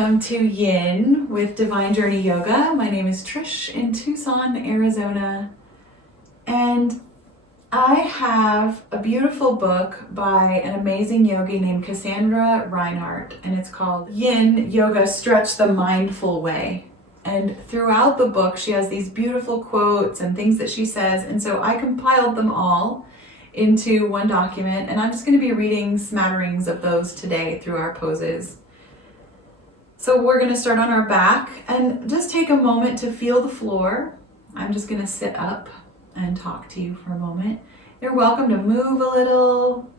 welcome to Yin with Divine Journey Yoga. My name is Trish in Tucson, Arizona, and I have a beautiful book by an amazing yogi named Kassandra Reinhardt, and it's called Yin Yoga Stretch the Mindful Way. And throughout the book, she has these beautiful quotes and things that she says, and so I compiled them all into one document, and I'm just going to be reading smatterings of those today through our poses. So we're going to start on our back and just take a moment to feel the floor. I'm just going to sit up and talk to you for a moment. You're welcome to move a little,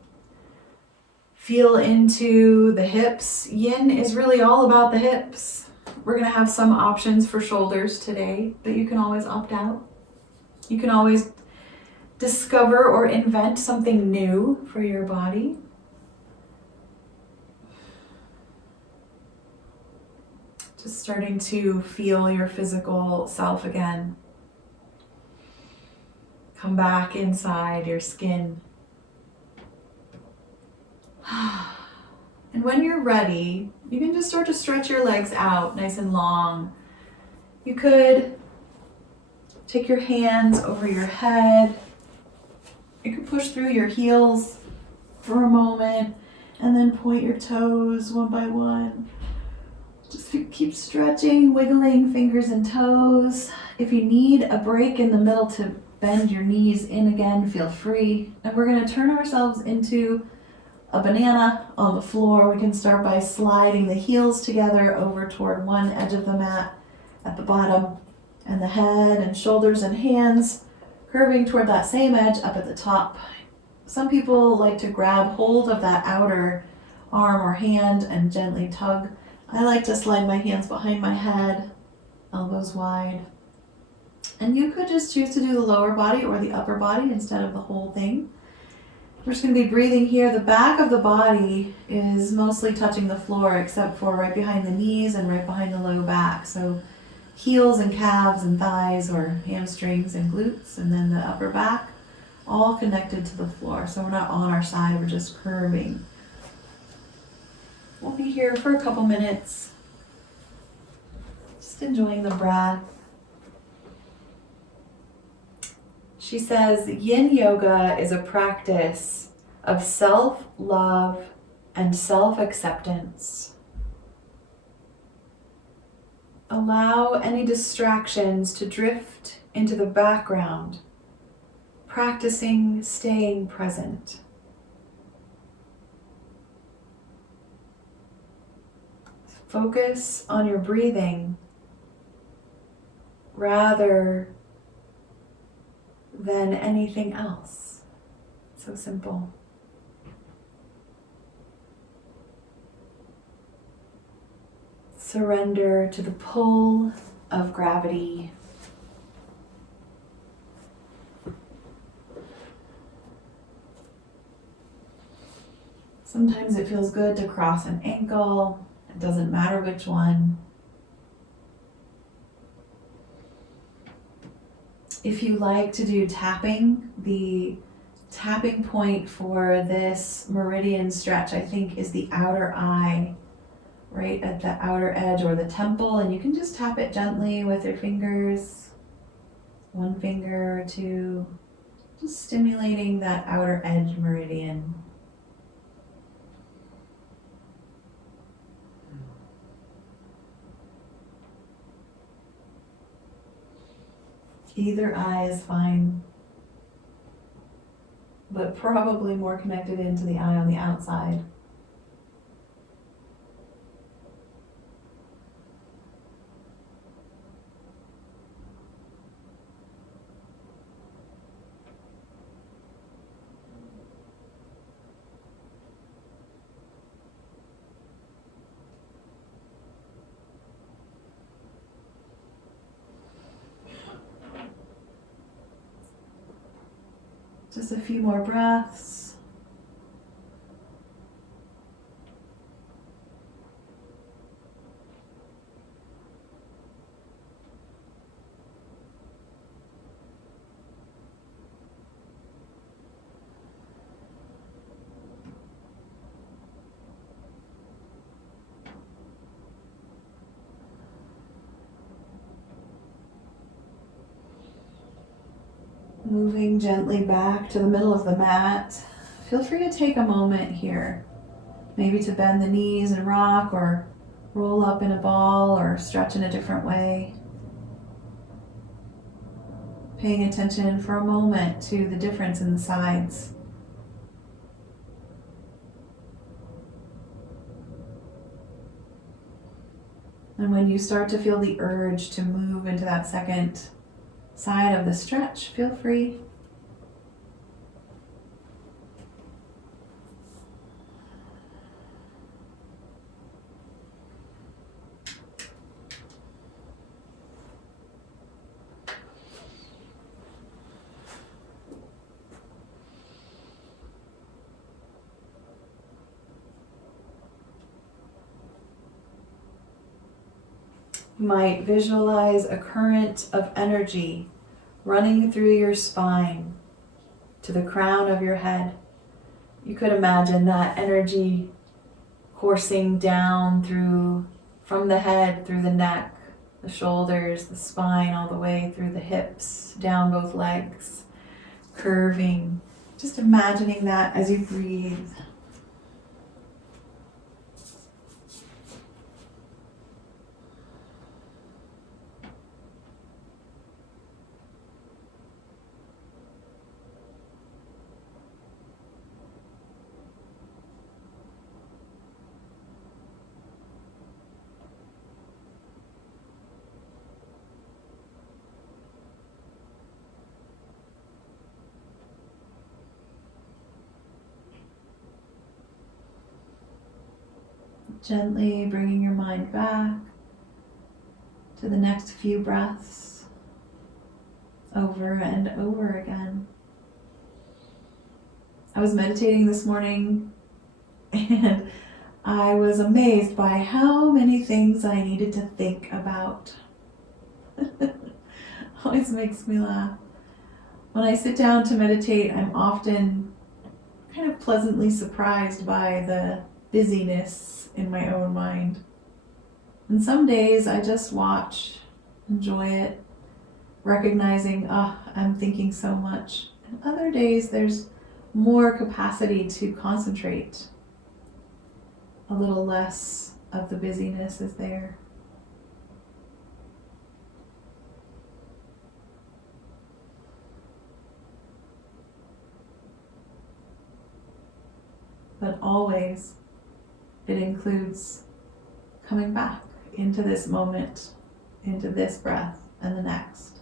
feel into the hips. Yin is really all about the hips. We're going to have some options for shoulders today, but you can always opt out. You can always discover or invent something new for your body. Just starting to feel your physical self again. Come back inside your skin. And when you're ready, you can just start to stretch your legs out nice and long. You could take your hands over your head. You could push through your heels for a moment and then point your toes one by one. Just keep stretching, wiggling fingers and toes. If you need a break in the middle to bend your knees in again, feel free. And we're going to turn ourselves into a banana on the floor. We can start by sliding the heels together over toward one edge of the mat at the bottom, and the head and shoulders and hands curving toward that same edge up at the top. Some people like to grab hold of that outer arm or hand and gently tug. I like to slide my hands behind my head, elbows wide. And you could just choose to do the lower body or the upper body instead of the whole thing. We're just going to be breathing here. The back of the body is mostly touching the floor except for right behind the knees and right behind the low back. So heels and calves and thighs or hamstrings and glutes, and then the upper back, all connected to the floor. So we're not on our side, we're just curving. We'll be here for a couple minutes, just enjoying the breath. She says, Yin Yoga is a practice of self-love and self-acceptance. Allow any distractions to drift into the background, practicing staying present. Focus on your breathing rather than anything else. So simple. Surrender to the pull of gravity. Sometimes it feels good to cross an ankle. It doesn't matter which one. If you like to do tapping, the tapping point for this meridian stretch, I think, is the outer eye, right at the outer edge or the temple, and you can just tap it gently with your fingers, one finger or two, just stimulating that outer edge meridian. Either eye is fine, but probably more connected into the eye on the outside. Just a few more breaths. Moving gently back to the middle of the mat. Feel free to take a moment here, maybe to bend the knees and rock, or roll up in a ball, or stretch in a different way. Paying attention for a moment to the difference in the sides. And when you start to feel the urge to move into that second side of the stretch, feel free. You might visualize a current of energy running through your spine to the crown of your head. You could imagine that energy coursing down from the head, through the neck, the shoulders, the spine, all the way through the hips, down both legs, curving. Just imagining that as you breathe. Gently bringing your mind back to the next few breaths, over and over again. I was meditating this morning and I was amazed by how many things I needed to think about. Always makes me laugh. When I sit down to meditate, I'm often kind of pleasantly surprised by the busyness in my own mind. And some days I just watch, enjoy it, recognizing, I'm thinking so much. And other days there's more capacity to concentrate. A little less of the busyness is there. But always it includes coming back into this moment, into this breath and the next.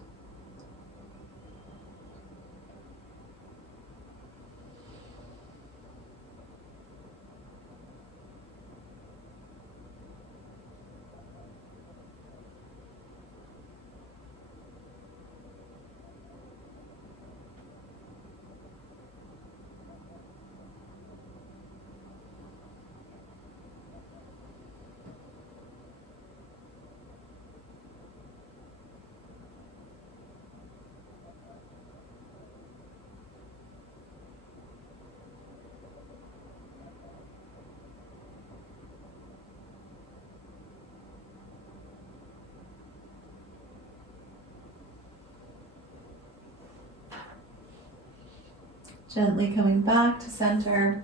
Gently coming back to center,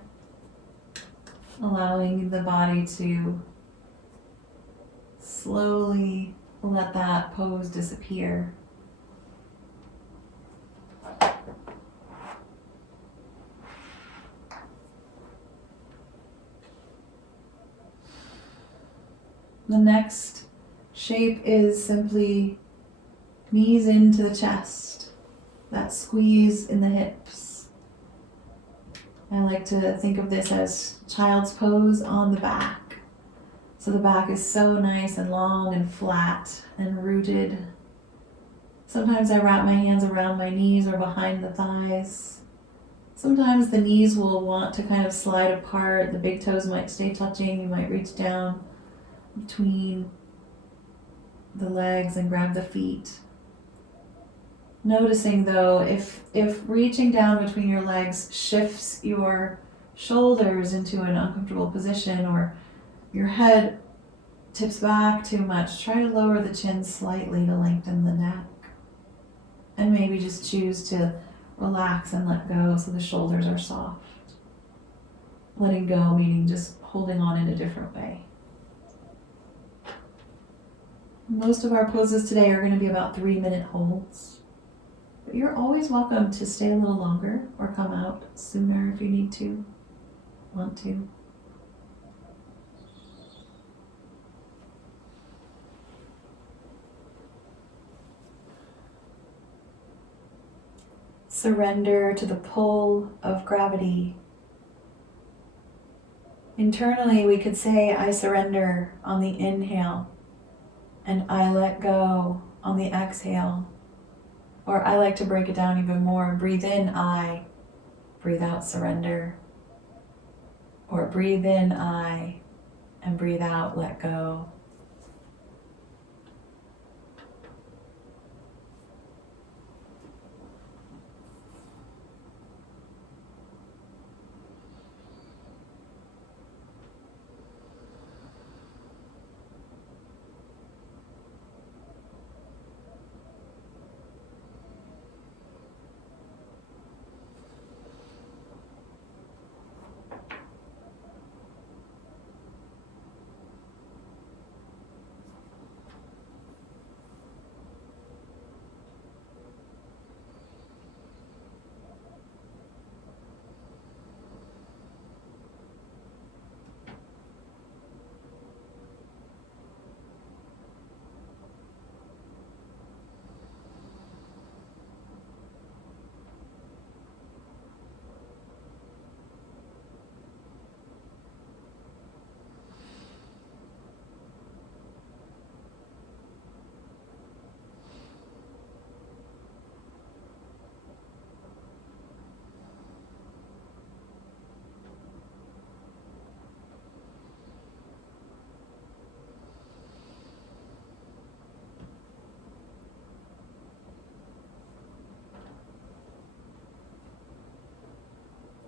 allowing the body to slowly let that pose disappear. The next shape is simply knees into the chest, that squeeze in the hips. I like to think of this as child's pose on the back. So the back is so nice and long and flat and rooted. Sometimes I wrap my hands around my knees or behind the thighs. Sometimes the knees will want to kind of slide apart. The big toes might stay touching. You might reach down between the legs and grab the feet. Noticing though, if reaching down between your legs shifts your shoulders into an uncomfortable position, or your head tips back too much, try to lower the chin slightly to lengthen the neck. And maybe just choose to relax and let go so the shoulders are soft. Letting go meaning just holding on in a different way. Most of our poses today are going to be about 3-minute holds. But you're always welcome to stay a little longer or come out sooner if you need to, want to. Surrender to the pull of gravity. Internally, we could say, I surrender on the inhale, and I let go on the exhale. Or I like to break it down even more. Breathe in, I. Breathe out, surrender. Or breathe in, I, and breathe out, let go.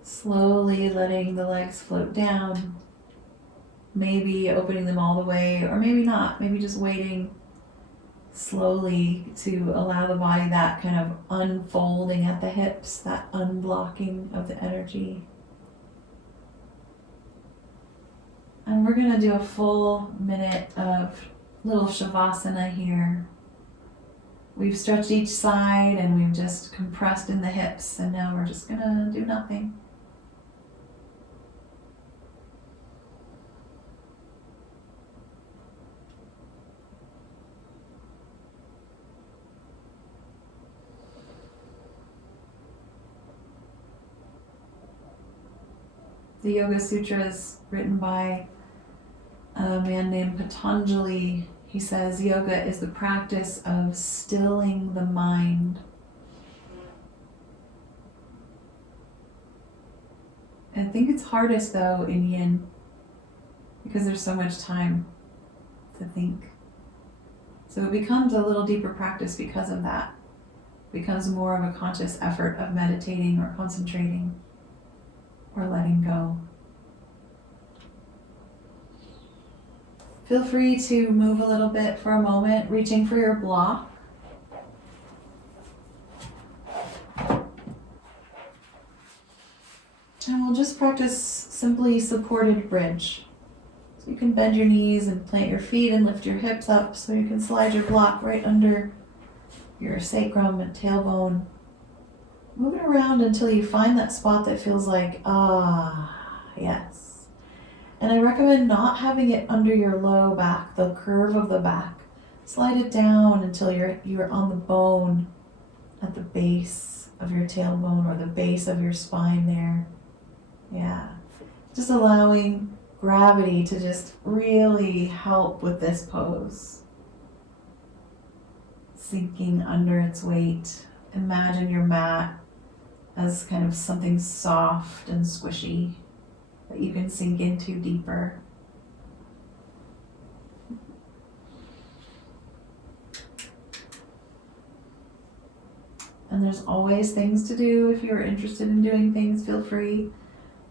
Slowly letting the legs float down, maybe opening them all the way, or maybe not, maybe just waiting slowly to allow the body that kind of unfolding at the hips, that unblocking of the energy. And we're going to do a full minute of little Shavasana here. We've stretched each side and we've just compressed in the hips, and now we're just going to do nothing. The Yoga Sutras, written by a man named Patanjali, he says yoga is the practice of stilling the mind. I think it's hardest though in yin, because there's so much time to think. So it becomes a little deeper practice because of that. It becomes more of a conscious effort of meditating or concentrating or letting go. Feel free to move a little bit for a moment, reaching for your block. And we'll just practice simply supported bridge. So you can bend your knees and plant your feet and lift your hips up so you can slide your block right under your sacrum and tailbone. Move it around until you find that spot that feels like, yes. And I recommend not having it under your low back, the curve of the back. Slide it down until you're on the bone at the base of your tailbone or the base of your spine there. Yeah. Just allowing gravity to just really help with this pose. Sinking under its weight. Imagine your mat as kind of something soft and squishy that you can sink into deeper. And there's always things to do. If you're interested in doing things, feel free.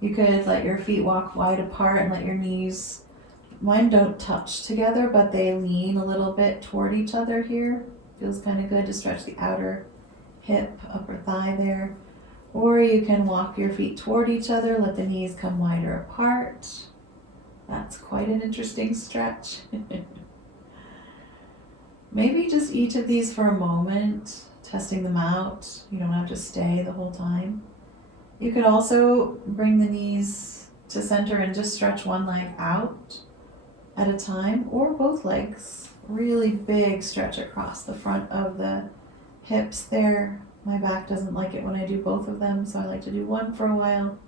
You could let your feet walk wide apart and let your knees, mine don't touch together, but they lean a little bit toward each other here. Feels kind of good to stretch the outer hip, upper thigh there. Or you can walk your feet toward each other, let the knees come wider apart. That's quite an interesting stretch. Maybe just each of these for a moment, testing them out. You don't have to stay the whole time. You could also bring the knees to center and just stretch one leg out at a time, or both legs. Really big stretch across the front of the hips there. My back doesn't like it when I do both of them, so I like to do one for a while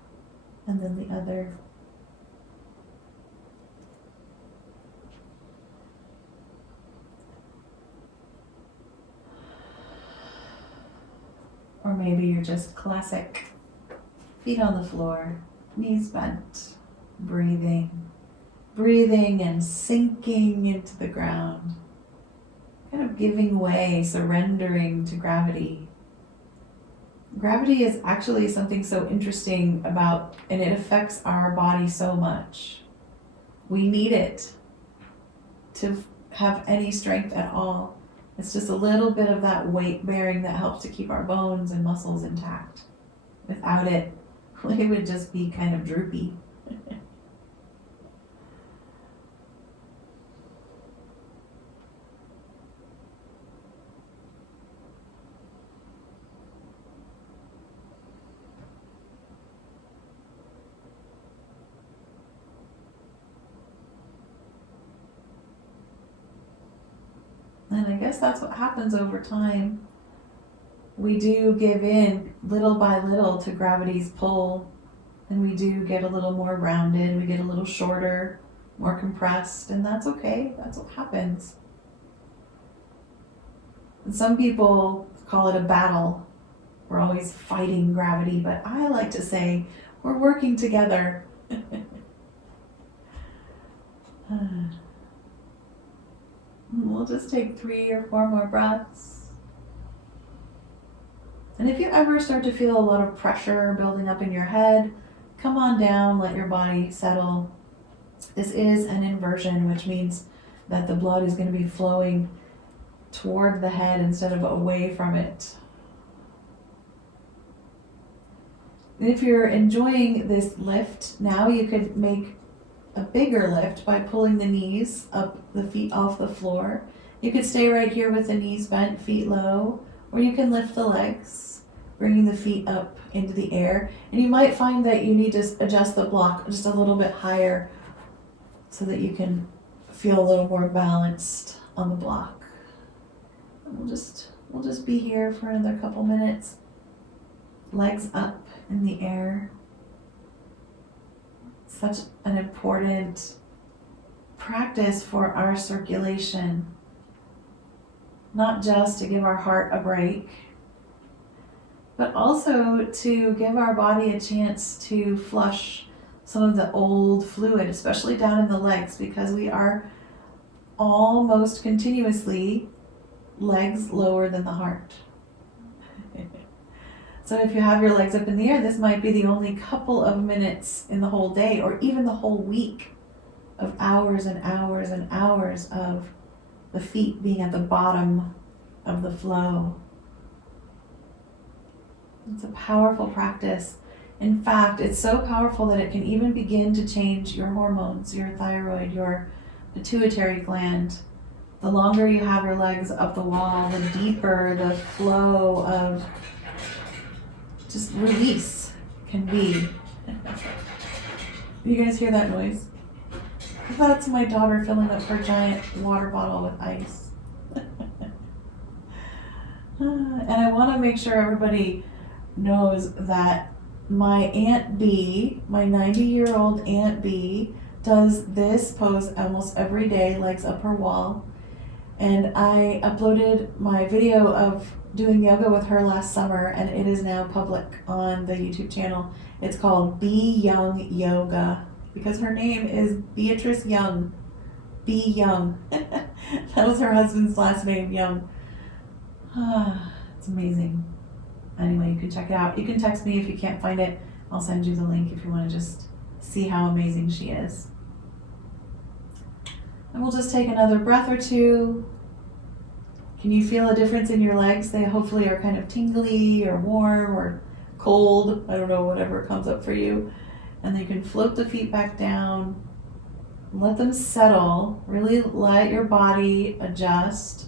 and then the other. Or maybe you're just classic. Feet on the floor, knees bent, breathing and sinking into the ground. Kind of giving way, surrendering to gravity. Gravity is actually something so interesting about, and it affects our body so much. We need it to have any strength at all. It's just a little bit of that weight bearing that helps to keep our bones and muscles intact. Without it, we would just be kind of droopy. And I guess that's what happens over time. We do give in little by little to gravity's pull, and we do get a little more rounded, we get a little shorter, more compressed, and that's okay. That's what happens. And some people call it a battle. We're always fighting gravity, but I like to say we're working together. We'll just take 3 or 4 more breaths. And if you ever start to feel a lot of pressure building up in your head, come on down, let your body settle. This is an inversion, which means that the blood is going to be flowing toward the head instead of away from it. And if you're enjoying this lift, now you could make a bigger lift by pulling the knees up, the feet off the floor. You could stay right here with the knees bent, feet low, or you can lift the legs, bringing the feet up into the air. And you might find that you need to adjust the block just a little bit higher so that you can feel a little more balanced on the block. And we'll just be here for another couple minutes. Legs up in the air. Such an important practice for our circulation, not just to give our heart a break, but also to give our body a chance to flush some of the old fluid, especially down in the legs, because we are almost continuously legs lower than the heart. So if you have your legs up in the air, this might be the only couple of minutes in the whole day, or even the whole week, of hours and hours and hours of the feet being at the bottom of the flow. It's a powerful practice. In fact, it's so powerful that it can even begin to change your hormones, your thyroid, your pituitary gland. The longer you have your legs up the wall, the deeper the flow of just release can be. You guys hear that noise? That's my daughter filling up her giant water bottle with ice. And I want to make sure everybody knows that my Aunt B, my 90-year-old Aunt B, does this pose almost every day, legs up her wall. And I uploaded my video of doing yoga with her last summer, and it is now public on the YouTube channel. It's called Be Young Yoga, because her name is Beatrice Young. Be Young. That was her husband's last name, Young. It's amazing. Anyway, you can check it out. You can text me if you can't find it. I'll send you the link if you want to just see how amazing she is. And we'll just take another breath or two. Can you feel a difference in your legs? They hopefully are kind of tingly or warm or cold, I don't know, whatever comes up for you. And then you can float the feet back down, let them settle, really let your body adjust,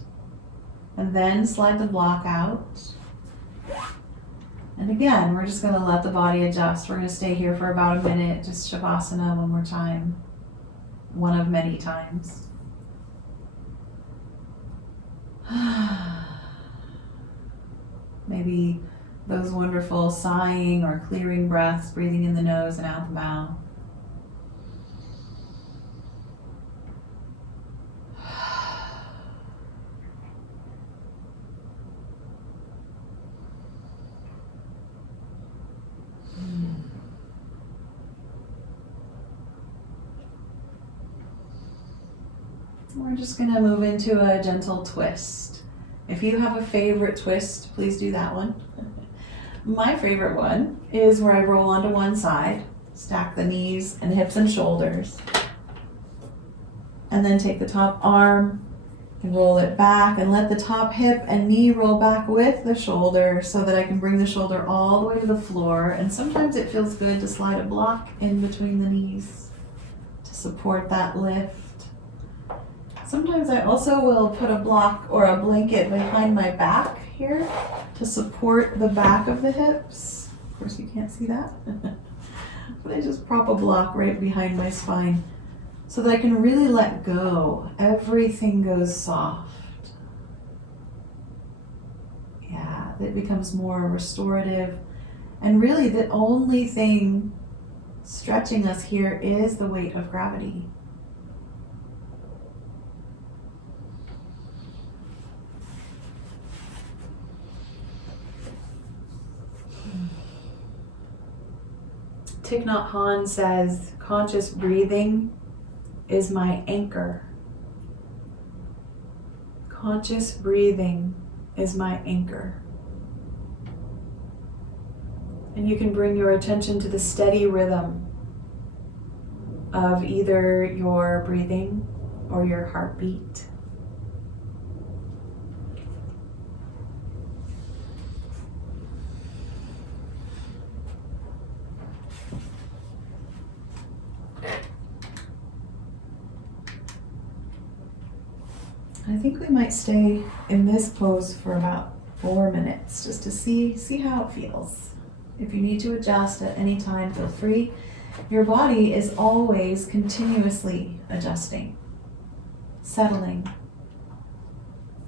and then slide the block out. And again, we're just going to let the body adjust. We're going to stay here for about a minute, just Shavasana one more time, one of many times. Maybe those wonderful sighing or clearing breaths, breathing in the nose and out the mouth. We're just going to move into a gentle twist. If you have a favorite twist, please do that one. My favorite one is where I roll onto one side, stack the knees and hips and shoulders, and then take the top arm and roll it back and let the top hip and knee roll back with the shoulder so that I can bring the shoulder all the way to the floor. And sometimes it feels good to slide a block in between the knees to support that lift. Sometimes I also will put a block or a blanket behind my back here to support the back of the hips. Of course you can't see that. But I just prop a block right behind my spine so that I can really let go. Everything goes soft. Yeah, it becomes more restorative. And really the only thing stretching us here is the weight of gravity. Thich Nhat Hanh says, conscious breathing is my anchor. Conscious breathing is my anchor. And you can bring your attention to the steady rhythm of either your breathing or your heartbeat. I think we might stay in this pose for about 4 minutes just to see how it feels. If you need to adjust at any time, feel free. Your body is always continuously adjusting, settling,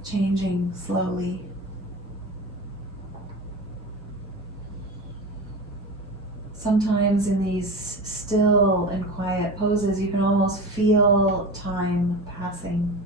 changing slowly. Sometimes in these still and quiet poses, you can almost feel time passing.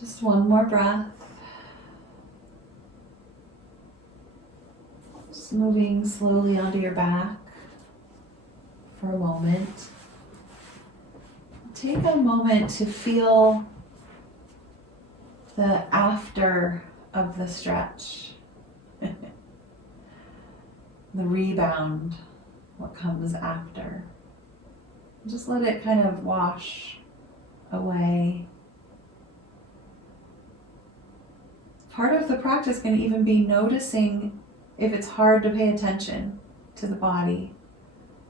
Just one more breath. Just moving slowly onto your back for a moment. Take a moment to feel the after of the stretch. The rebound, what comes after. Just let it kind of wash away. Part of the practice can even be noticing if it's hard to pay attention to the body.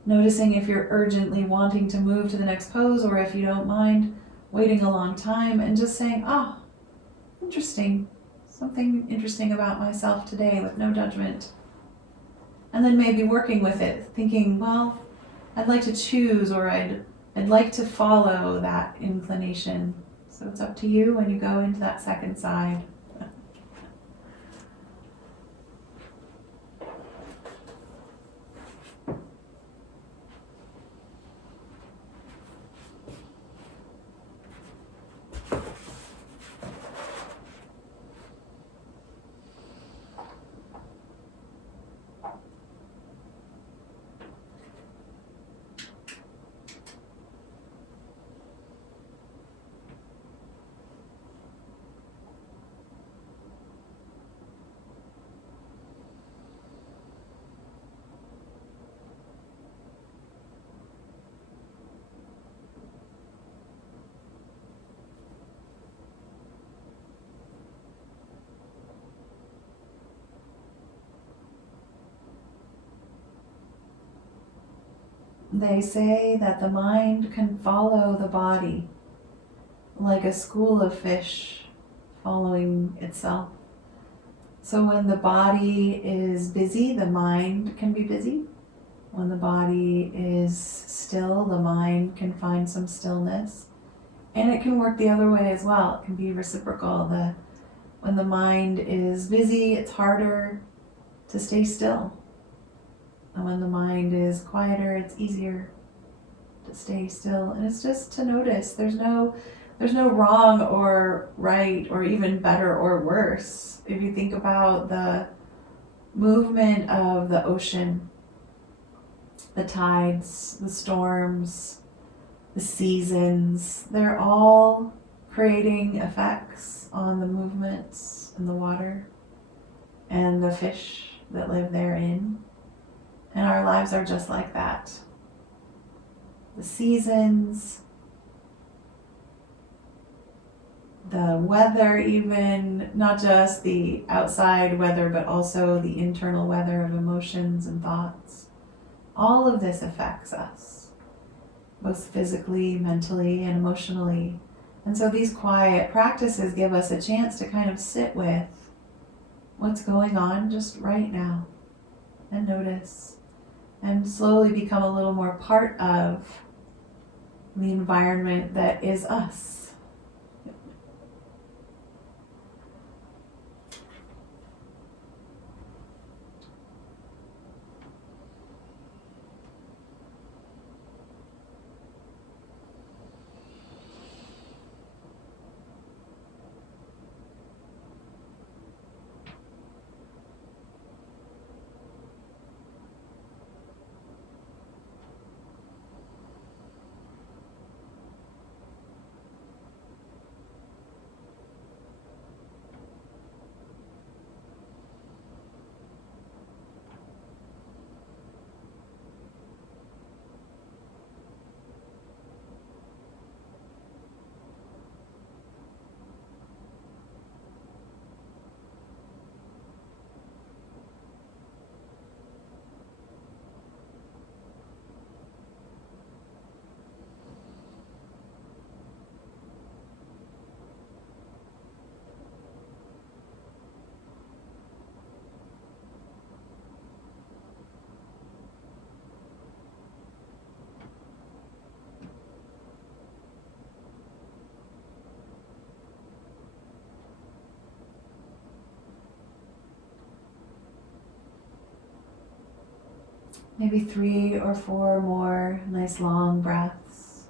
Noticing if you're urgently wanting to move to the next pose, or if you don't mind waiting a long time and just saying, interesting. Something interesting about myself today, with no judgment. And then maybe working with it, thinking, well, I'd like to choose, or I'd like to follow that inclination. So it's up to you when you go into that second side. They say that the mind can follow the body like a school of fish following itself. So when the body is busy, the mind can be busy. When the body is still, the mind can find some stillness. And it can work the other way as well. It can be reciprocal. When the mind is busy, it's harder to stay still. And when the mind is quieter, it's easier to stay still. And it's just to notice. There's no wrong or right or even better or worse. If you think about the movement of the ocean, the tides, the storms, the seasons, they're all creating effects on the movements in the water and the fish that live therein. And our lives are just like that. The seasons, the weather even, not just the outside weather, but also the internal weather of emotions and thoughts. All of this affects us, both physically, mentally, and emotionally. And so these quiet practices give us a chance to kind of sit with what's going on just right now and notice. And slowly become a little more part of the environment that is us. Maybe 3 or 4 more nice long breaths.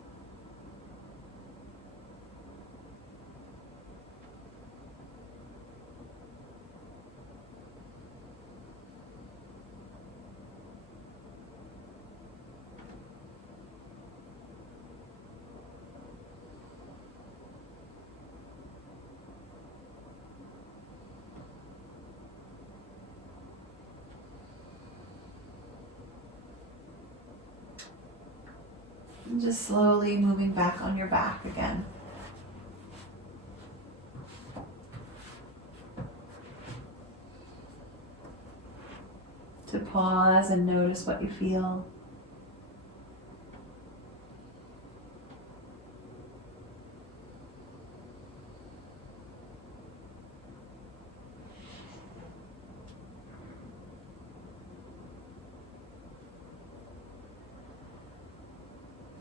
And just slowly moving back on your back again. To pause and notice what you feel.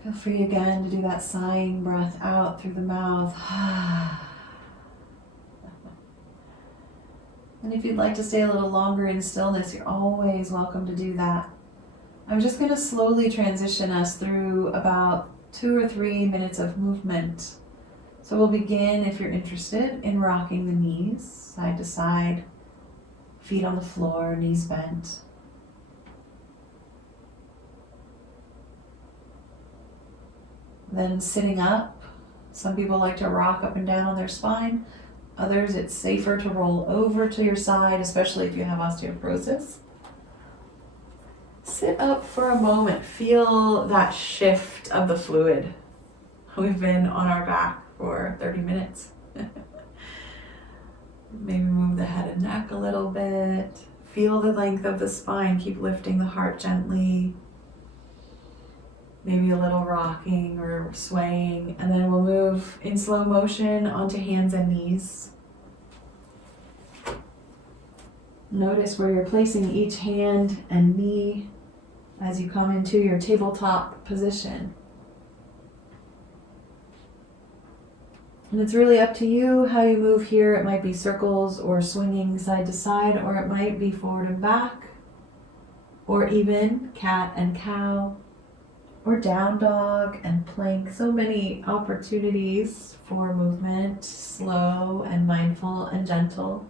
Feel free again to do that sighing breath out through the mouth. And if you'd like to stay a little longer in stillness, you're always welcome to do that. I'm just going to slowly transition us through about 2 or 3 minutes of movement. So we'll begin, if you're interested, in rocking the knees side to side, feet on the floor, knees bent. Then sitting up. Some people like to rock up and down on their spine. Others, it's safer to roll over to your side, especially if you have osteoporosis. Sit up for a moment. Feel that shift of the fluid. We've been on our back for 30 minutes. Maybe move the head and neck a little bit. Feel the length of the spine. Keep lifting the heart gently. Maybe a little rocking or swaying, and then we'll move in slow motion onto hands and knees. Notice where you're placing each hand and knee as you come into your tabletop position. And it's really up to you how you move here. It might be circles or swinging side to side, or it might be forward and back, or even cat and cow, or down dog and plank. So many opportunities for movement, slow and mindful and gentle.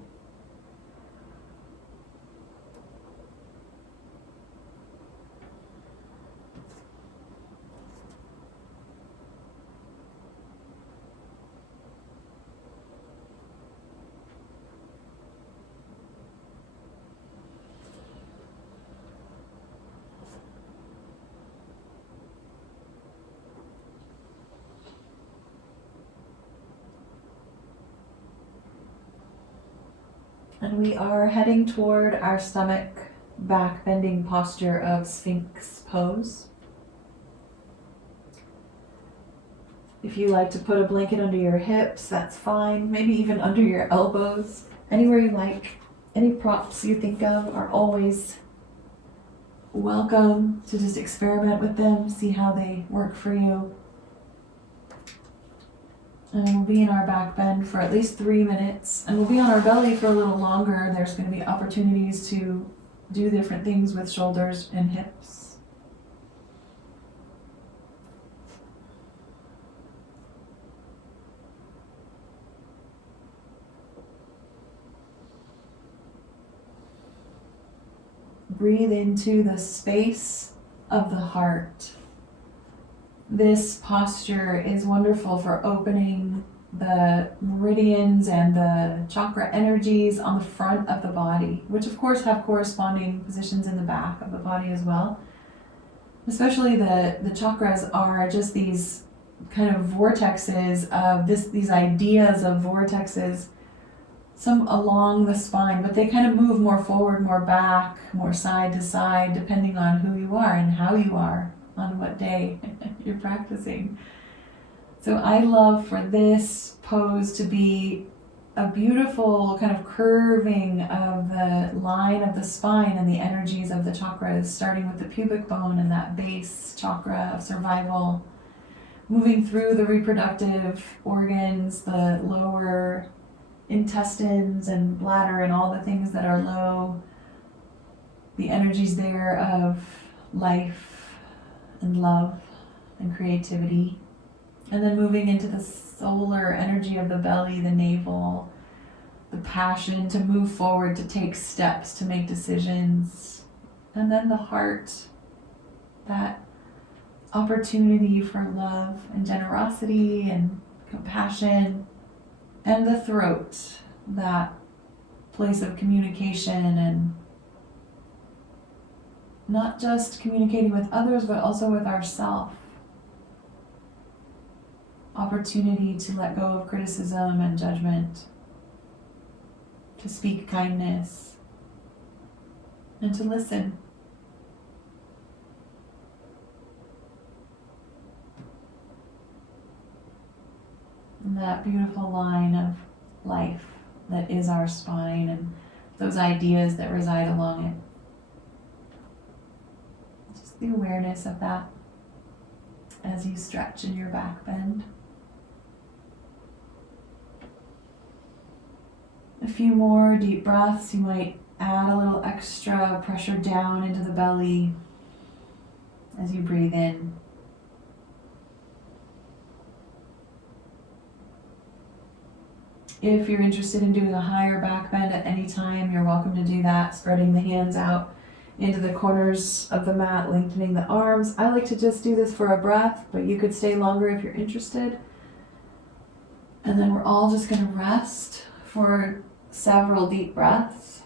And we are heading toward our stomach back bending posture of Sphinx pose. If you like to put a blanket under your hips, that's fine. Maybe even under your elbows. Anywhere you like. Any props you think of are always welcome to just experiment with them, see how they work for you. And we'll be in our back bend for at least 3 minutes, and we'll be on our belly for a little longer. There's going to be opportunities to do different things with shoulders and hips. Breathe into the space of the heart. This posture is wonderful for opening the meridians and the chakra energies on the front of the body, which of course have corresponding positions in the back of the body as well. Especially the chakras are just these kind of vortexes of these ideas of vortexes, some along the spine, but they kind of move more forward, more back, more side to side, depending on who you are and how you are on what day you're practicing. So I love for this pose to be a beautiful kind of curving of the line of the spine and the energies of the chakras, starting with the pubic bone and that base chakra of survival, moving through the reproductive organs, the lower intestines and bladder and all the things that are low, the energies there of life and love and creativity. And then moving into the solar energy of the belly, the navel, the passion to move forward, to take steps, to make decisions. And then the heart, that opportunity for love and generosity and compassion. And the throat, that place of communication, and not just communicating with others, but also with ourselves. opportunity to let go of criticism and judgment, to speak kindness, and to listen. And that beautiful line of life that is our spine and those ideas that reside along it. Just the awareness of that as you stretch in your back bend. A few more deep breaths. You might add a little extra pressure down into the belly as you breathe in. If you're interested in doing a higher back bend at any time, you're welcome to do that, spreading the hands out into the corners of the mat, lengthening the arms. I like to just do this for a breath, but you could stay longer if you're interested. And then we're all just going to rest for several deep breaths.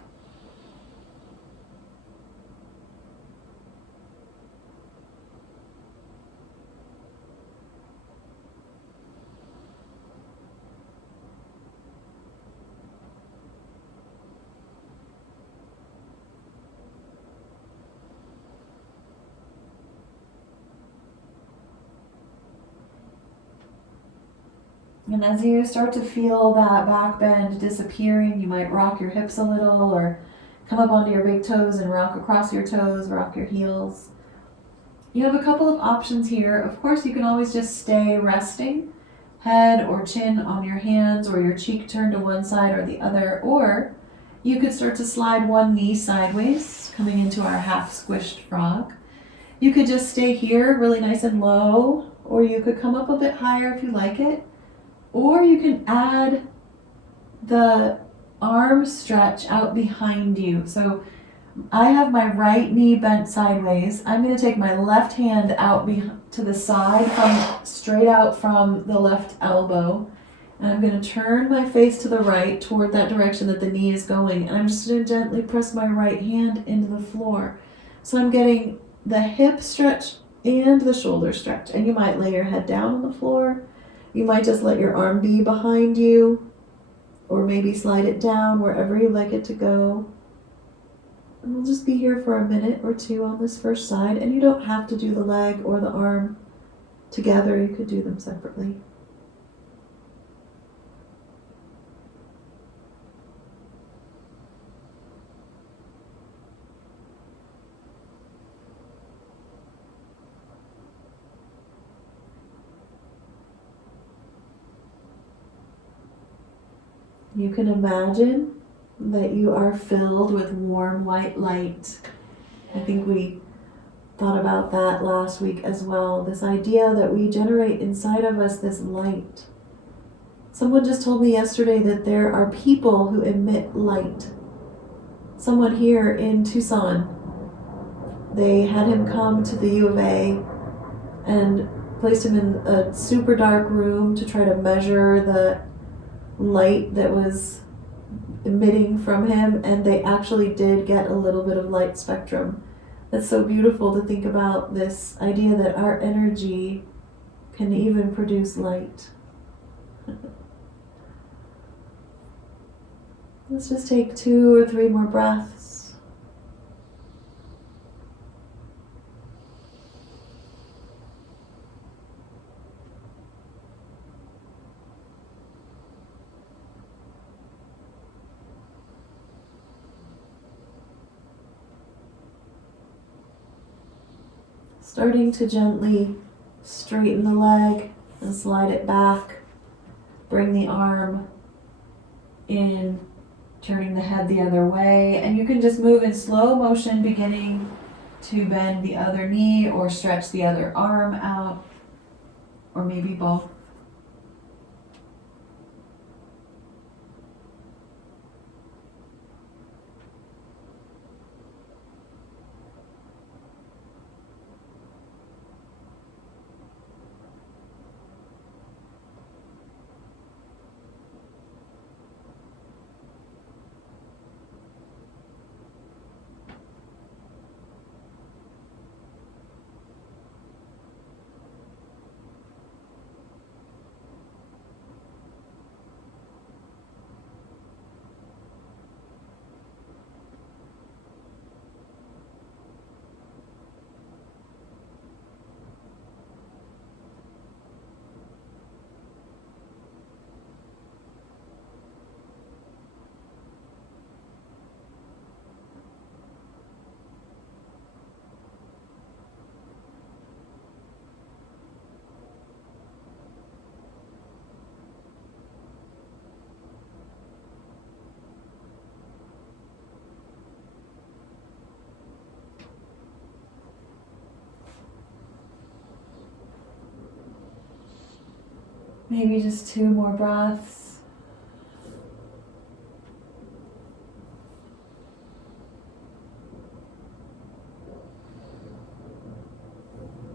And as you start to feel that back bend disappearing, you might rock your hips a little or come up onto your big toes and rock across your toes, rock your heels. You have a couple of options here. Of course, you can always just stay resting, head or chin on your hands or your cheek turned to one side or the other, or you could start to slide one knee sideways, coming into our half squished frog. You could just stay here really nice and low, or you could come up a bit higher if you like it. Or you can add the arm stretch out behind you. So I have my right knee bent sideways. I'm going to take my left hand out to the side, straight out from the left elbow. And I'm going to turn my face to the right toward that direction that the knee is going. And I'm just going to gently press my right hand into the floor. So I'm getting the hip stretch and the shoulder stretch. And you might lay your head down on the floor. You might just let your arm be behind you, or maybe slide it down wherever you like it to go. And we'll just be here for a minute or two on this first side, and you don't have to do the leg or the arm together. You could do them separately. You can imagine that you are filled with warm white light. I think we thought about that last week as well. This idea that we generate inside of us this light. Someone just told me yesterday that there are people who emit light. Someone here in Tucson, they had him come to the U of A and placed him in a super dark room to try to measure the light that was emitting from him, and they actually did get a little bit of light spectrum. That's so beautiful to think about, this idea that our energy can even produce light. Let's just take 2 or 3 more breaths. Starting to gently straighten the leg and slide it back. Bring the arm in, turning the head the other way. And you can just move in slow motion, beginning to bend the other knee or stretch the other arm out, or maybe both. Maybe just 2 more breaths.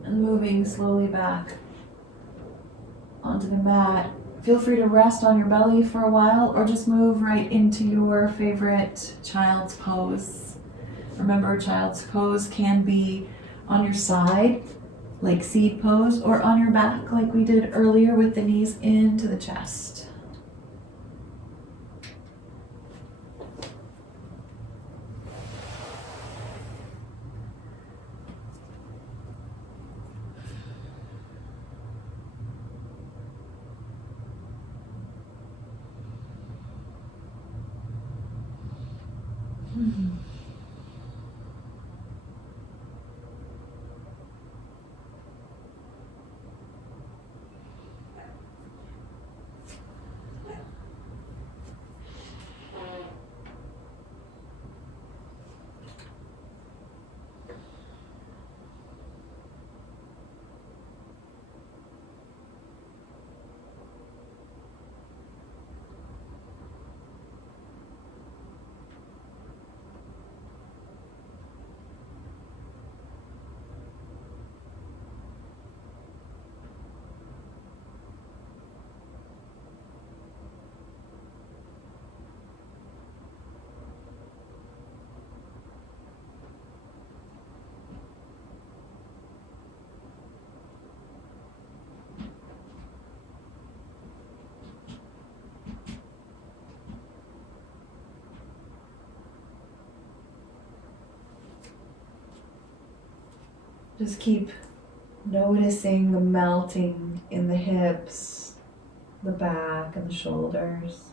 And moving slowly back onto the mat. Feel free to rest on your belly for a while or just move right into your favorite child's pose. Remember, child's pose can be on your side, like seed pose, or on your back like we did earlier with the knees into the chest. Just keep noticing the melting in the hips, the back, and the shoulders.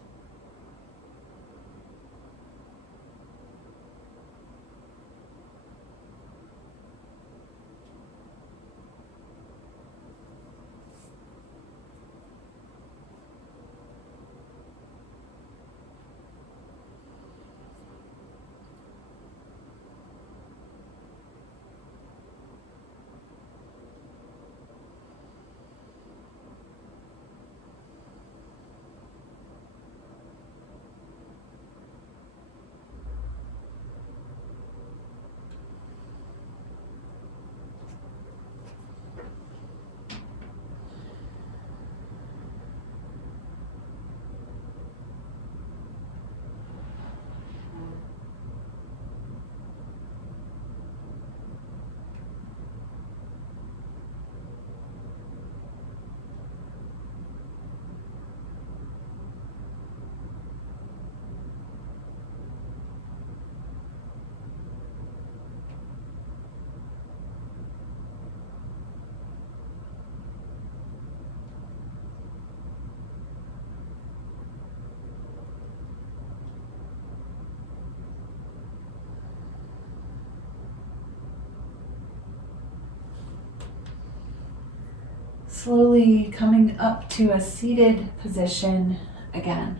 Slowly coming up to a seated position again.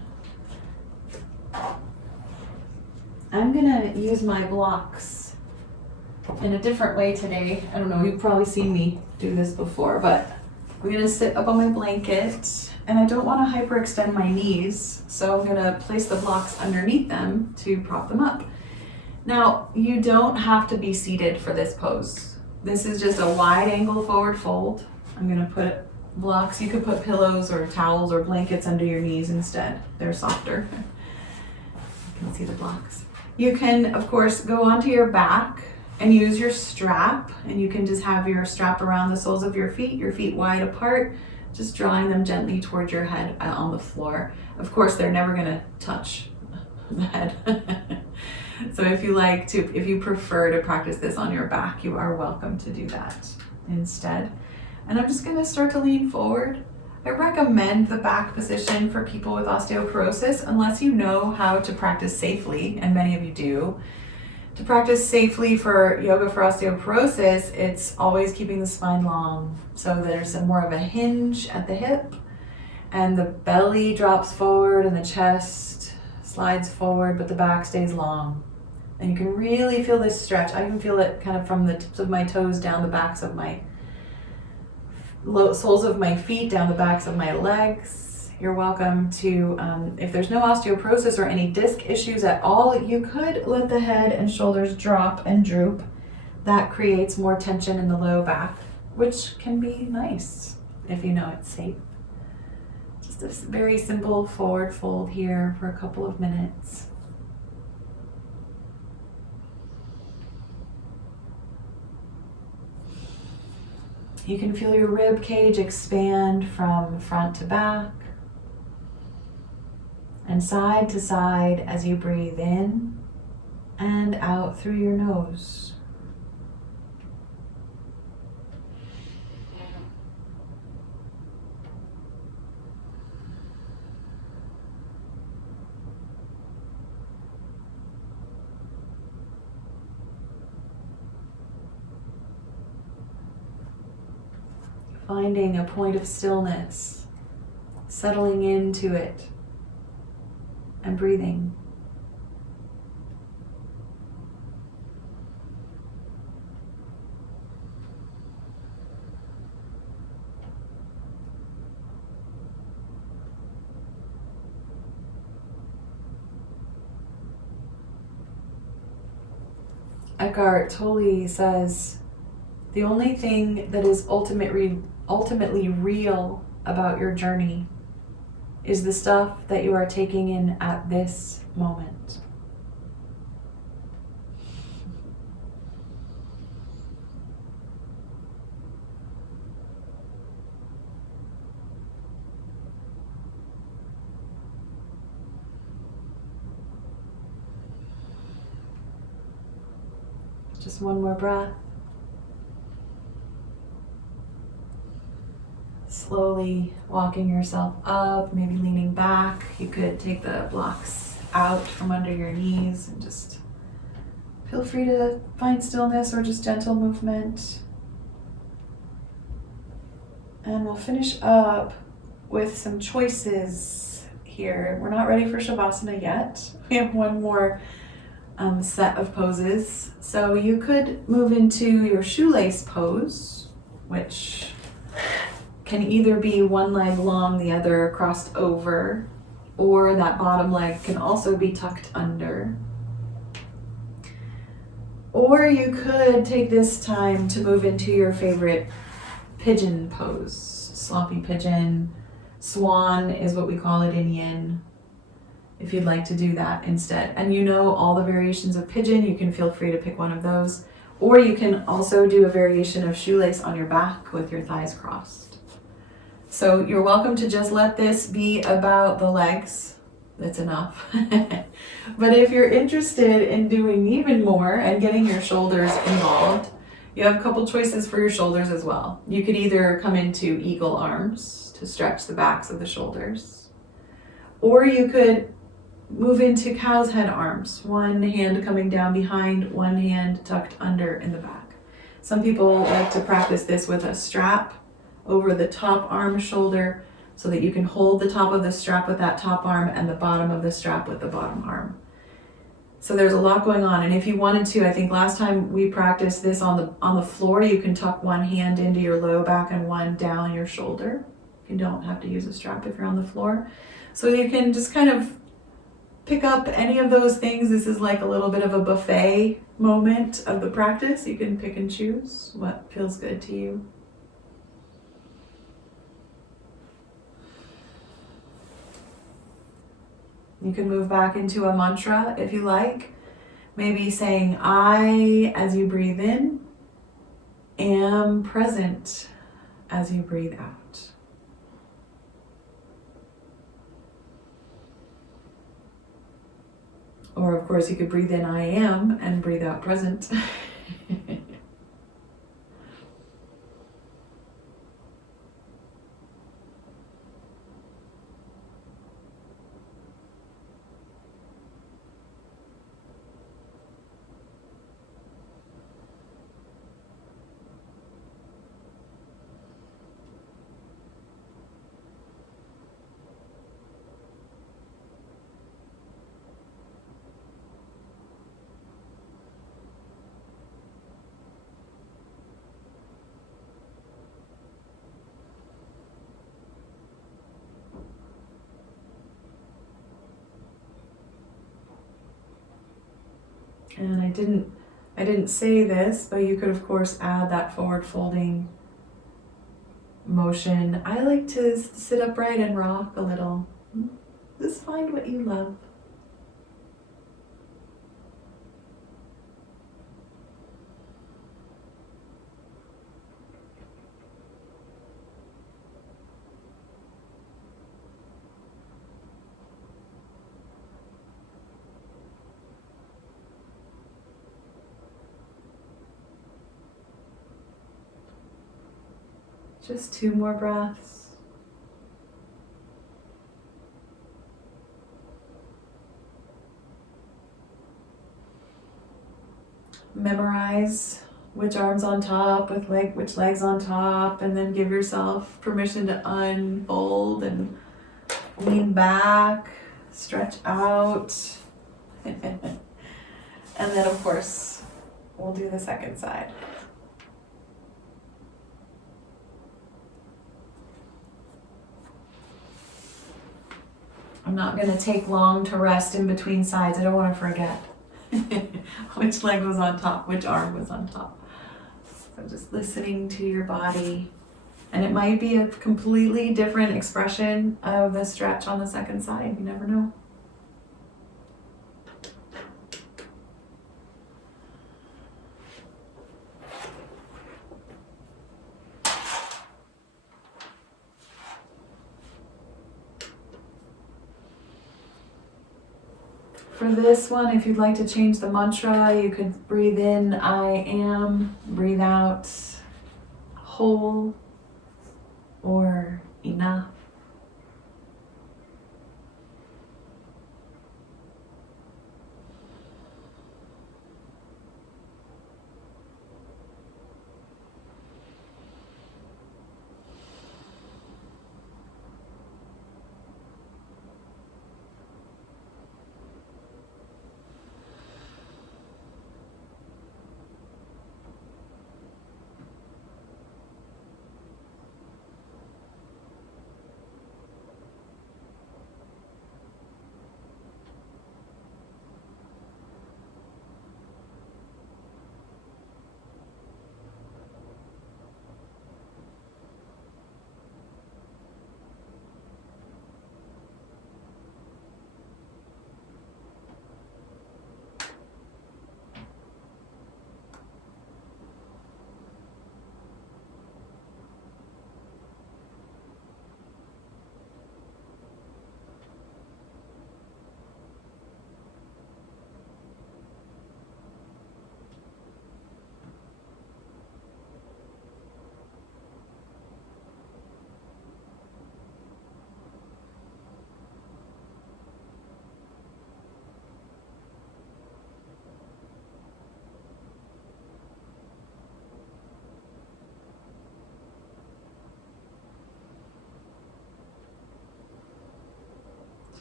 I'm gonna use my blocks in a different way today. I don't know, you've probably seen me do this before, but I'm gonna sit up on my blanket and I don't wanna hyperextend my knees, so I'm gonna place the blocks underneath them to prop them up. Now, you don't have to be seated for this pose. This is just a wide angle forward fold. I'm gonna put blocks, you could put pillows or towels or blankets under your knees instead. They're softer. You can see the blocks. You can, of course, go onto your back and use your strap, and you can just have your strap around the soles of your feet wide apart, just drawing them gently towards your head on the floor. Of course, they're never gonna touch the head. So if you prefer to practice this on your back, you are welcome to do that instead. And I'm just gonna start to lean forward. I recommend the back position for people with osteoporosis, unless you know how to practice safely, and many of you do. To practice safely for yoga for osteoporosis, it's always keeping the spine long. So there's more of a hinge at the hip, and the belly drops forward and the chest slides forward, but the back stays long. And you can really feel this stretch. I can feel it kind of from the tips of my toes down the backs of my soles of my feet down the backs of my legs. You're welcome to, if there's no osteoporosis or any disc issues at all, you could let the head and shoulders drop and droop. That creates more tension in the low back, which can be nice if you know it's safe. Just a very simple forward fold here for a couple of minutes. You can feel your rib cage expand from front to back and side to side as you breathe in and out through your nose. Finding a point of stillness, settling into it, and breathing. Eckhart Tolle says, the only thing that is ultimately real about your journey is the stuff that you are taking in at this moment. Just one more breath. Slowly walking yourself up, maybe leaning back. You could take the blocks out from under your knees and just feel free to find stillness or just gentle movement. And we'll finish up with some choices here. We're not ready for Shavasana yet. We have one more set of poses. So you could move into your shoelace pose, which can either be one leg long, the other crossed over, or that bottom leg can also be tucked under. Or you could take this time to move into your favorite pigeon pose. Sloppy pigeon, swan is what we call it in yin, if you'd like to do that instead. And you know all the variations of pigeon, you can feel free to pick one of those. Or you can also do a variation of shoelace on your back with your thighs crossed. So you're welcome to just let this be about the legs. That's enough. But if you're interested in doing even more and getting your shoulders involved, you have a couple choices for your shoulders as well. You could either come into eagle arms to stretch the backs of the shoulders, or you could move into cow's head arms, one hand coming down behind, one hand tucked under in the back. Some people like to practice this with a strap over the top arm shoulder so that you can hold the top of the strap with that top arm and the bottom of the strap with the bottom arm. So there's a lot going on, and if you wanted to, I think last time we practiced this on the floor, you can tuck one hand into your low back and one down your shoulder. You don't have to use a strap if you're on the floor. So you can just kind of pick up any of those things. This is like a little bit of a buffet moment of the practice. You can pick and choose what feels good to you. You can move back into a mantra if you like. Maybe saying I as you breathe in, am present as you breathe out. Or of course you could breathe in I am and breathe out present. And I didn't say this, but you could of course add that forward folding motion. I like to sit upright and rock a little. Just find what you love. Just 2 more breaths. Memorize which arm's on top with which leg's on top, and then give yourself permission to unfold and lean back, stretch out. And then of course, we'll do the second side. I'm not going to take long to rest in between sides. I don't want to forget which leg was on top, which arm was on top. So just listening to your body. And it might be a completely different expression of the stretch on the second side. You never know. For this one, if you'd like to change the mantra, you could breathe in, I am, breathe out, whole, or enough.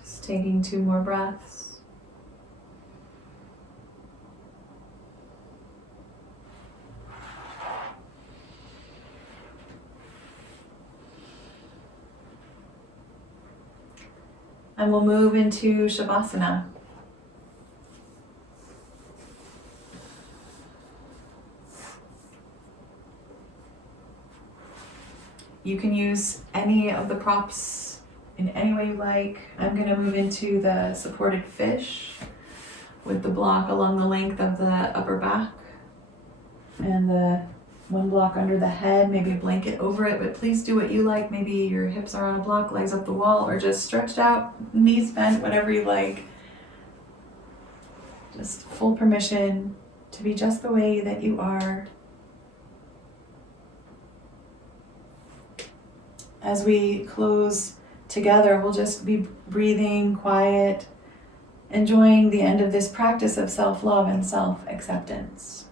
Just taking 2 more breaths. And we'll move into Shavasana. You can use any of the props in any way you like. I'm going to move into the supported fish with the block along the length of the upper back and the one block under the head, maybe a blanket over it, but please do what you like. Maybe your hips are on a block, legs up the wall, or just stretched out, knees bent, whatever you like. Just full permission to be just the way that you are. As we close together, we'll just be breathing quiet, enjoying the end of this practice of self-love and self-acceptance.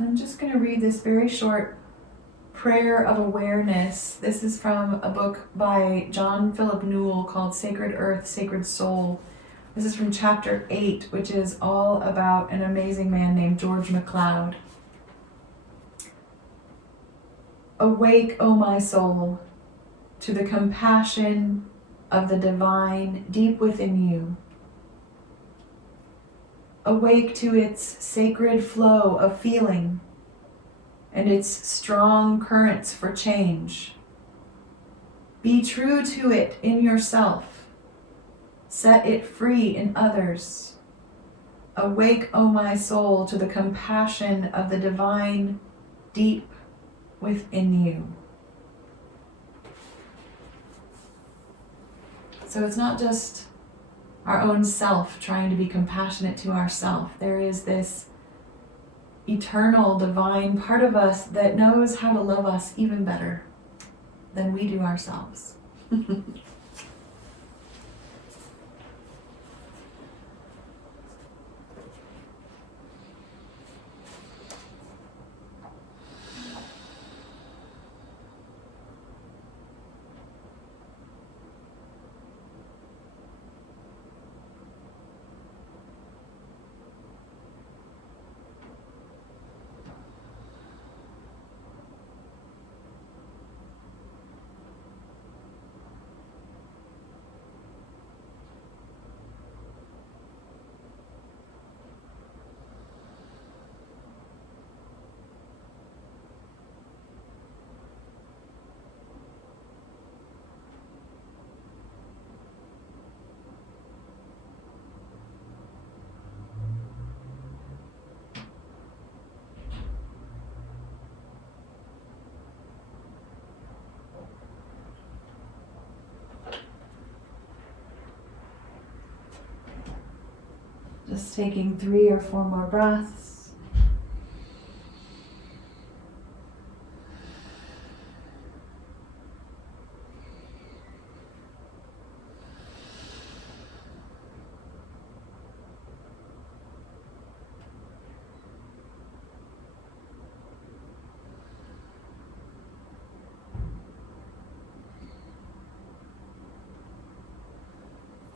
I'm just going to read this very short prayer of awareness. This is from a book by John Philip Newell called Sacred Earth, Sacred Soul. This is from chapter 8, which is all about an amazing man named George MacLeod. Awake, O my soul, to the compassion of the divine deep within you. Awake to its sacred flow of feeling and its strong currents for change. Be true to it in yourself. Set it free in others. Awake, O my soul, to the compassion of the divine deep within you. So it's not just our own self trying to be compassionate to ourself. There is this eternal, divine part of us that knows how to love us even better than we do ourselves. Just taking 3 or 4 more breaths.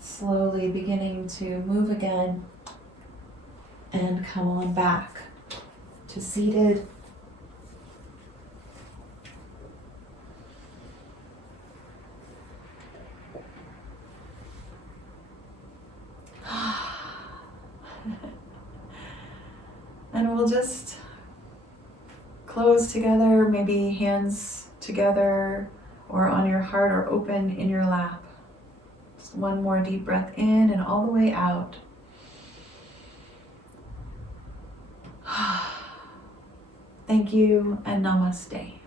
Slowly beginning to move again and come on back to seated. And we'll just close together, maybe hands together or on your heart or open in your lap. Just one more deep breath in and all the way out. Thank you and namaste.